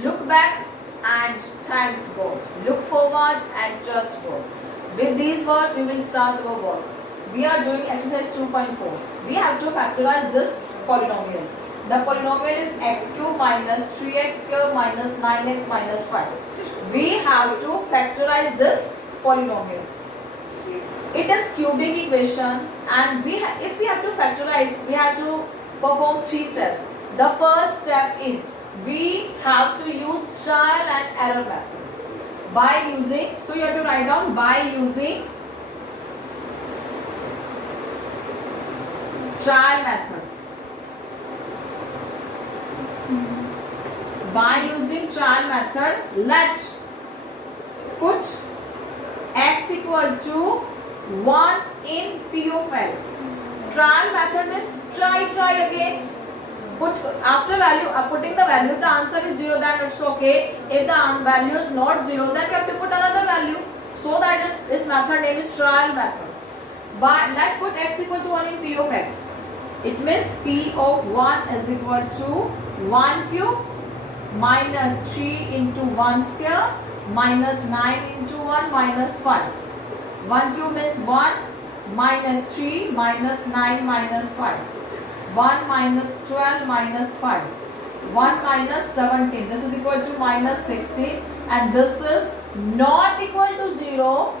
Look back and thanks God. Look forward and trust God. With these words, we will start our work. We are doing exercise 2.4. We have to factorize this polynomial. The polynomial is x cube minus 3x cube minus 9x minus 5. We have to factorize this polynomial. It is cubic equation, and if we have to factorize, we have to perform 3 steps. The first step is we have to use trial and error method. By using, so you have to write down by using trial method. By using trial method, let put x equal to 1 in P of x. Trial method means try again. Put after value, putting the value, the answer is 0, then it's okay. If the value is not 0, then we have to put another value. So that its method name is trial method. But let put x equal to 1 in P of x. It means P of 1 is equal to 1 cube minus 3 into 1 square minus 9 into 1 minus 5. 1 cube is 1 minus 3 minus 9 minus 5. 1 minus 12 minus 5. 1 minus 17. This is equal to minus 16. And this is not equal to 0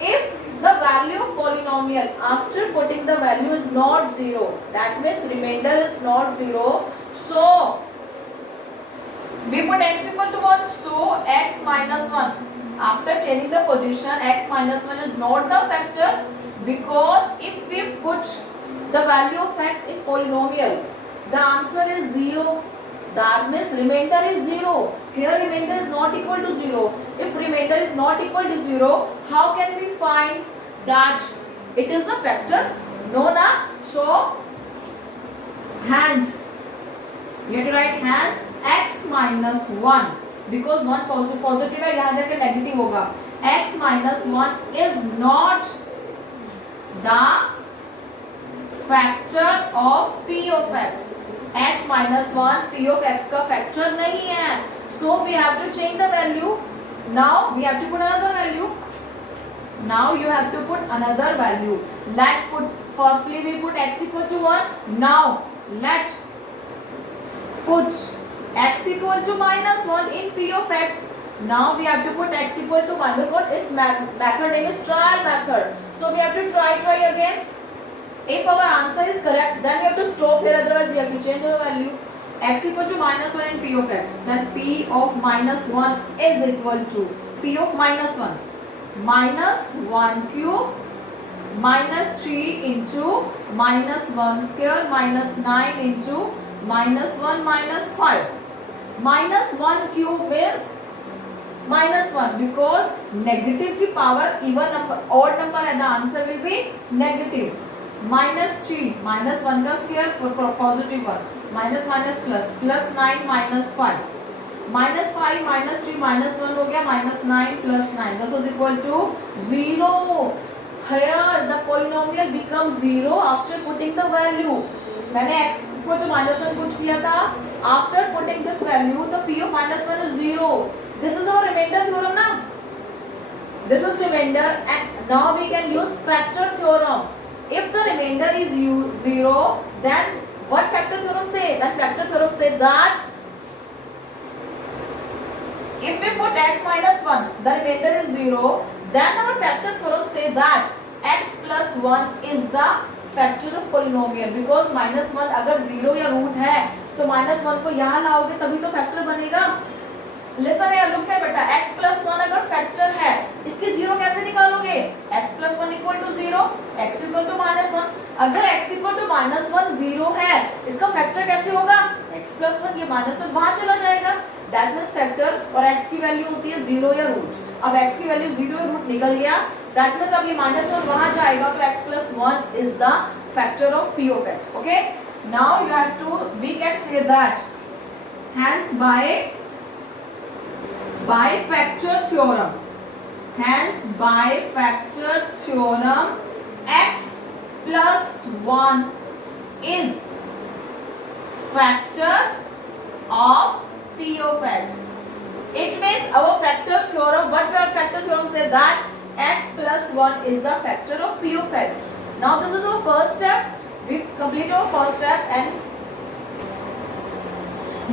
if the value of polynomial after putting the value is not 0. That means remainder is not 0. So we put x equal to 1. So x minus 1. After changing the position, x minus 1 is not the factor, because if we put the value of x in polynomial, the answer is 0. That means remainder is 0. Here remainder is not equal to 0. If remainder is not equal to 0, how can we find that it is a factor? No, na? So hence, you have to write hence x minus 1. Because 1 positive है, यहाँ जाकर negative होगा. x minus 1 is not the factor of p of x. x minus 1 p of x का factor नहीं है. So we have to change the value. Now we have to put another value. Now you have to put another value. Let put, firstly we put x equal to 1. Now let put x equal to minus 1 in P of x. Now we have to put x equal to 1 because its method name is trial method. So we have to try again. If our answer is correct, then we have to stop here, otherwise we have to change our value. X equal to minus 1 in P of x. Then P of minus 1 is equal to P of minus 1. Minus 1 cube minus 3 into minus 1 square minus 9 into minus 1 minus 5. Minus 1 cube means minus 1, because negative की power even number, odd number है, the answer will be negative. Minus 3, minus 1 का square positive 1, minus plus 9 minus 5. Minus 5 minus 3 minus 1 हो गया, minus 9 plus 9. This is equal to 0. Here the polynomial becomes 0 after putting the value. मैंने x को तो minus 1 put किया था. After putting this value, the p of minus 1 is 0. This is our remainder theorem now. This is remainder, and now we can use factor theorem. If the remainder is 0, then what factor theorem say? Then factor theorem say that if we put x minus 1, the remainder is 0, then our factor theorem say that x plus 1 is the factor of polynomial, because minus 1 अगर 0 या root है तो minus 1 को यहाँ लाओगे तभी तो factor बनेगा. Listen here, look here बेटा, x plus 1 अगर फैक्टर है, इसकी 0 कैसे निकालोगे? x plus 1 equal to 0, x equal to minus 1. अगर x equal to minus 1 0 है, इसका फैक्टर कैसे होगा? x plus 1, ये minus 1 वहाँ चला जाएगा. That means फैक्टर और x की वैल्यू होती है 0 या रूट. अब x की वैल्यू 0 या रूट निकल गया. That means अब ये minus 1 वहाँ जाएगा, तो x plus 1 is the factor of p of x. Okay? Now you have to, we can say that hence by factor theorem, hence by factor theorem, x plus 1 is factor of P of x. It means our factor theorem, what our factor theorem said that x plus 1 is the factor of P of x. Now this is our first step. We've completed our first step and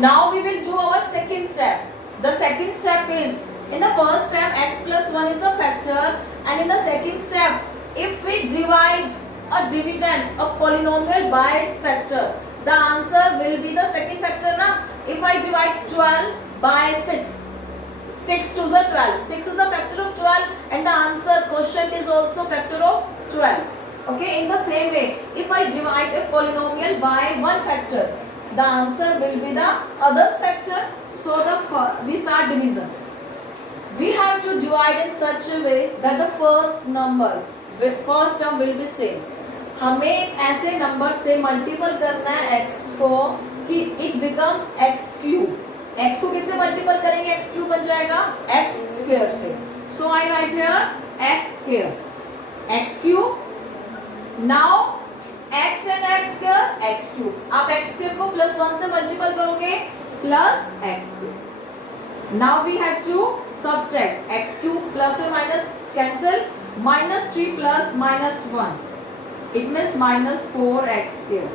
now we will do our second step. The second step is, in the first step x plus 1 is the factor, and in the second step if we divide a dividend, a polynomial by its factor, the answer will be the second factor na. If I divide 12 by 6, 6 to the 12, 6 is the factor of 12 and the answer quotient is also factor of 12. Okay, in the same way, if I divide a polynomial by one factor, the answer will be the other's factor. So we start division. We have to divide in such a way that the first number with first term will be same. हमें ऐसे number से multiple करना है x को कि it becomes x cube. x को किससे multiple करेंगे? x cube बन जाएगा x square से. So I write here x square, x cube. Now x and x square, x cube. आप x cube को plus 1 से मल्टीपल करोगे plus x cube. Now we have to subtract x cube plus or minus cancel. Minus 3 plus minus 1. It means minus 4x cube.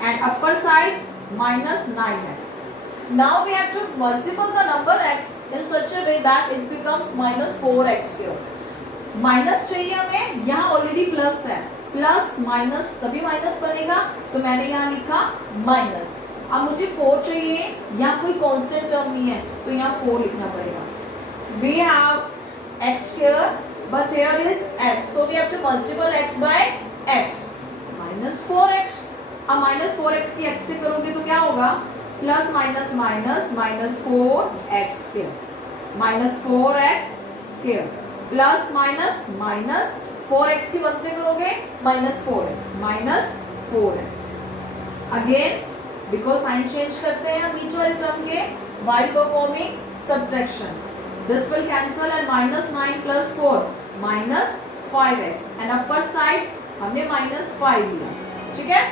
And upper side minus 9x. Now we have to multiply the number x in such a way that it becomes minus 4x cube. Minus चाहिए हमें, यहाँ already plus है, plus minus तभी minus बनेगा, तो मैंने यहाँ लिखा माइनस. अब मुझे 4 चाहिए, यहाँ कोई कांस्टेंट टर्म नहीं है तो यहाँ 4 लिखना पड़ेगा. We have x square but here is x, so we have to multiply x by x, minus 4x. अब माइनस 4x की x से करोगे तो क्या होगा? Plus minus minus minus 4x square, minus 4x square plus minus minus 4x की 1 से करोगे minus 4x minus 4x. Again because sign change करते हैं नीचे वाले टर्म के while performing subtraction. This will cancel and minus 9 plus 4 minus 5x and upper side हमने minus 5 लिया. ठीक है,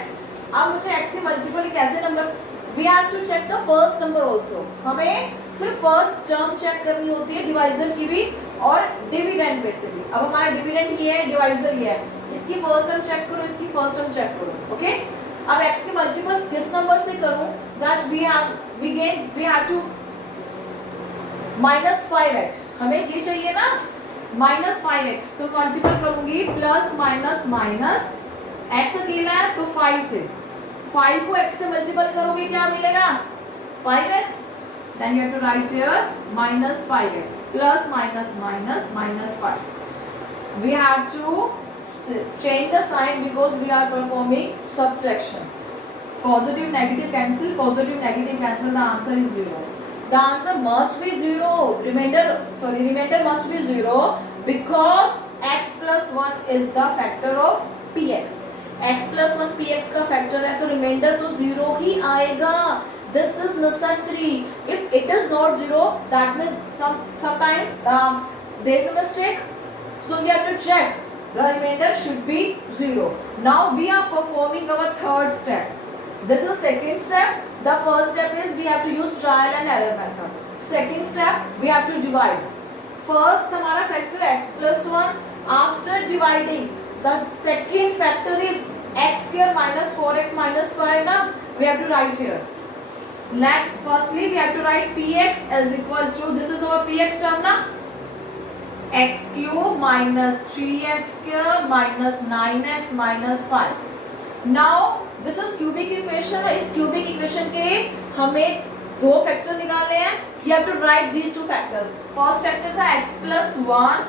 अब मुझे x से मल्टीपल कैसे numbers, we have to check the first number also. हमें सिर्फ फर्स्ट टर्म चेक करनी होती है डिवाइजर की भी और डिविडेंड पे से भी. अब हमारा डिविडेंड ये है, डिवाइजर ये है, इसकी फर्स्ट टर्म चेक करो, इसकी फर्स्ट टर्म चेक करो. ओके, अब x के मल्टीपल किस नंबर से करूं? That we have to minus 5x, हमें ये चाहिए ना माइनस 5x, तो मल्टीपल करूंगी प्लस माइनस माइनस x अकेला है तो 5 से, 5 को x से मल्टीपल करोगे क्या मिलेगा? 5x. Then you have to write here minus 5x plus minus minus minus 5. We have to change the sign because we are performing subtraction. Positive negative cancel, positive negative cancel, the answer is 0. The answer must be 0. Remainder must be 0 because x plus 1 is the factor of px. x plus 1 px का factor है तो remainder तो 0 ही आएगा. This is necessary. If it is not 0, that means sometimes there is a mistake. So we have to check. The remainder should be 0. Now we are performing our third step. This is second step. The first step is we have to use trial and error method. Second step we have to divide. First हमारा factor x plus 1. After dividing, the second factor is x square minus 4x minus 5 ना. We have to write here. Firstly we have to write px as equal to, this is our px term ना, x cube minus 3x square minus 9x minus 5. Now this is cubic equation. इस cubic equation के हमें दो factor निकालने हैं. You have to write these two factors. First factor था x plus 1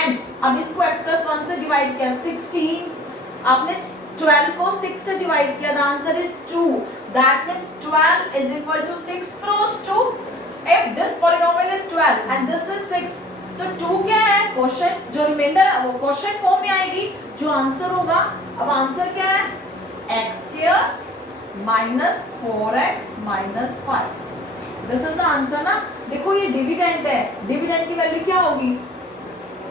and अब इसको x plus 1 से डिवाइड किया 16. आपने 12 को 6 से डिवाइड किया. The answer is 2. That means 12 is equal to 6 cross 2. If this polynomial is 12 and this is 6, तो 2 क्या है? क्वेश्चन जो रिमाइंडर है वो क्वेश्चन फॉर्म में आएगी. जो आंसर होगा, अब आंसर क्या है? x square minus 4x minus 5. This is the answer ना. देखो ये डिविडेंड है, डिविडेंड की वैल्यू क्या होगी?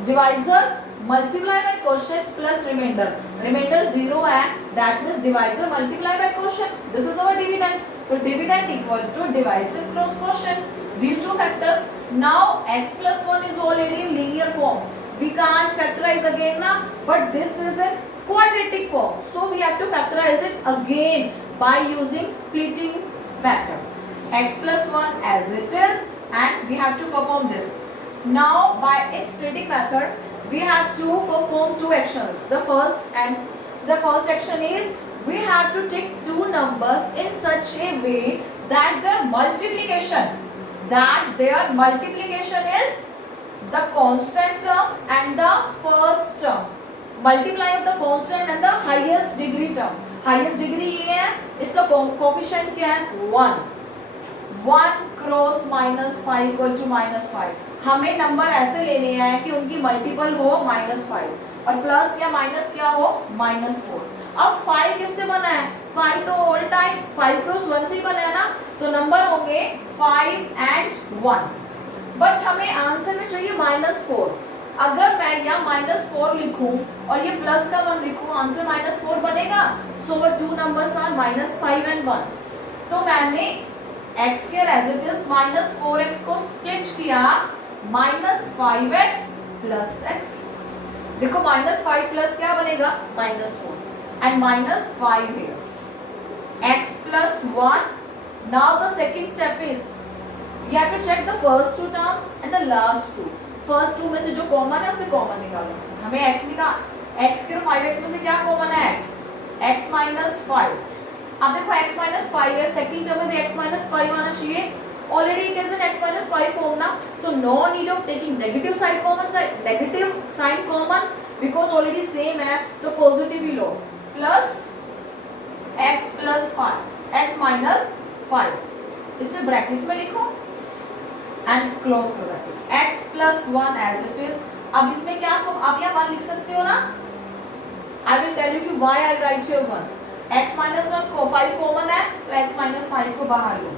Divisor multiply by question plus remainder. Remainder 0 है, that means divisor multiply by question. This is our dividend. तो dividend equal to divisor cross quotient, these two factors. Now x plus 1 is already in linear form, we can't factorize again now, but this is in quadratic form, so we have to factorize it again by using splitting method. X plus 1 as it is, and we have to perform this. Now by its splitting method we have to perform two actions. The first action is we have to take two numbers in such a way that their multiplication is the constant term and the first term. Multiply of the constant and the highest degree term. Highest degree ये है, इसका coefficient क्या है 1. 1 cross -5 equal to -5. हमें number ऐसे लेने हैं कि उनकी मल्टीपल हो -5 और प्लस या माइनस क्या हो -4. अब 5 किससे बना है? 5 तो ऑल टाइम 5 क्रॉस 1 से बना है ना, तो नंबर होंगे 5 and 1. बट हमें आंसर में चाहिए -4. अगर मैं यहाँ -4 लिखूं और ये प्लस का 1 लिखूं, आंसर -4 बनेगा. सो टू नंबर्स आर -5 and 1. तो मैंने x के एज इट इज -4x को स्प्लिट किया -5x प्लस x. देखो -5 प्लस क्या बनेगा -4 and -5 here. x plus 1. Now the second step is you have to check the first two terms and the last two. First two में से जो common है उसे कॉमन निकालो. हमें x निकाल x के 5x में से क्या कॉमन है x -5. अब देखो x -5 है, सेकंड टर्म में भी x -5 आना चाहिए. Already it is in x -5 form ना, so no need of taking negative sign common because already same है, तो पॉजिटिव ही लो. प्लस x प्लस 5 x -5, इसे ब्रैकेट में लिखो and close bracket. x plus 1 as it is. अब इसमें क्या आप यहाँ 1 लिख सकते हो ना. I will tell you कि why I write here 1. x -1 को 5 कॉमन है, तो x -5 को बाहर लो.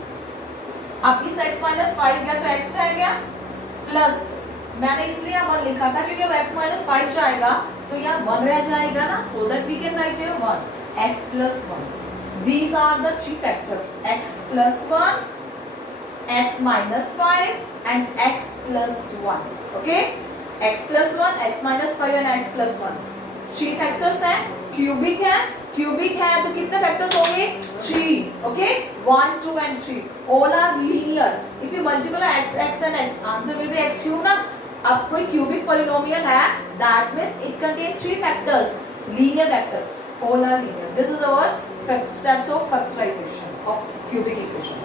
अब इस x -5 गया तो x रह गया, प्लस मैंने इसलिए यहाँ 1 लिखा था क्योंकि अब x -5 जाएगा तो यहाँ 1 रह जाएगा ना, so that we can write here 1 x plus 1. These are the three factors: x plus 1, x -5 and x plus 1. Okay, x plus 1, x -5 and x plus 1. 3 factors हैं. क्यूबिक है तो कितने फैक्टर्स होंगे 3. Okay, 1 2 and 3 all are linear. If you multiply x and x, answer will be x cube ना. अब कोई cubic polynomial है, that means it contains 3 factors, linear factors, all are linear. This is our steps of factorization of cubic equation.